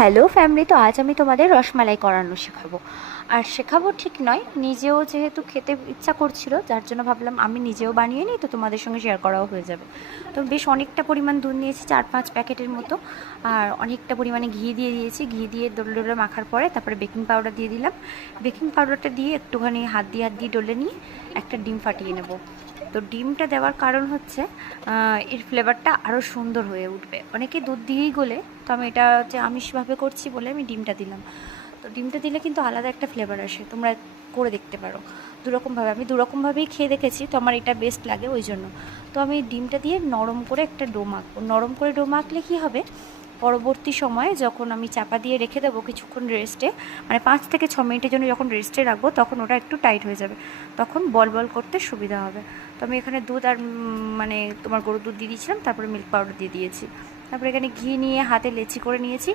Hello family, তো আজ আমি তোমাদের রসমালাই করানো শেখাবো। আর শেখাবো ঠিক নয়, নিজেও যেহেতু খেতে ইচ্ছা করছিল, যার জন্য ভাবলাম আমি নিজেও বানিয়ে নিই, তো তোমাদের সঙ্গে শেয়ার করাও হয়ে যাবে। তো বেশ অনেকটা পরিমাণ দুধ নিয়েছি, 4-5 প্যাকেটের মতো। আর অনেকটা পরিমাণে ঘি দিয়ে দিয়েছি। ঘি দিয়ে ডলে ডলে মাখার পরে তারপরে বেকিং পাউডার দিয়ে দিলাম। বেকিং পাউডারটা দিয়ে একটুখানি হাত দিয়ে ডলে নিয়ে একটা ডিম ফাটিয়ে নেব। তো ডিমটা দেওয়ার কারণ হচ্ছে এর ফ্লেভারটা আরও সুন্দর হয়ে উঠবে। অনেকে দুধ দিয়েই গোলে, তো আমি এটা হচ্ছে আমিষভাবে করছি বলে আমি ডিমটা দিলাম। তো ডিমটা দিলে কিন্তু আলাদা একটা ফ্লেভার আসে, তোমরা করে দেখতে পারো দুরকমভাবে। আমি দুরকমভাবেই খেয়ে দেখেছি, তো আমার এটা বেস্ট লাগে ওই জন্য। তো আমি ডিমটা দিয়ে নরম করে একটা ডো মাখবো। নরম করে ডো মাখলে কী হবে, পরবর্তী সময়ে যখন আমি চাপা দিয়ে রেখে দেবো কিছুক্ষণ রেস্টে, মানে 5 থেকে 6 মিনিটের জন্য যখন রেস্টে রাখবো, তখন ওটা একটু টাইট হয়ে যাবে, তখন বল বল করতে সুবিধা হবে। তো আমি এখানে দুধ আর মানে তোমার গরুর দুধ দিয়ে দিয়েছিলাম, তারপরে মিল্ক পাউডার দিয়ে দিয়েছি। তারপরে এখানে ঘি নিয়ে হাতে লেচি করে নিয়েছি।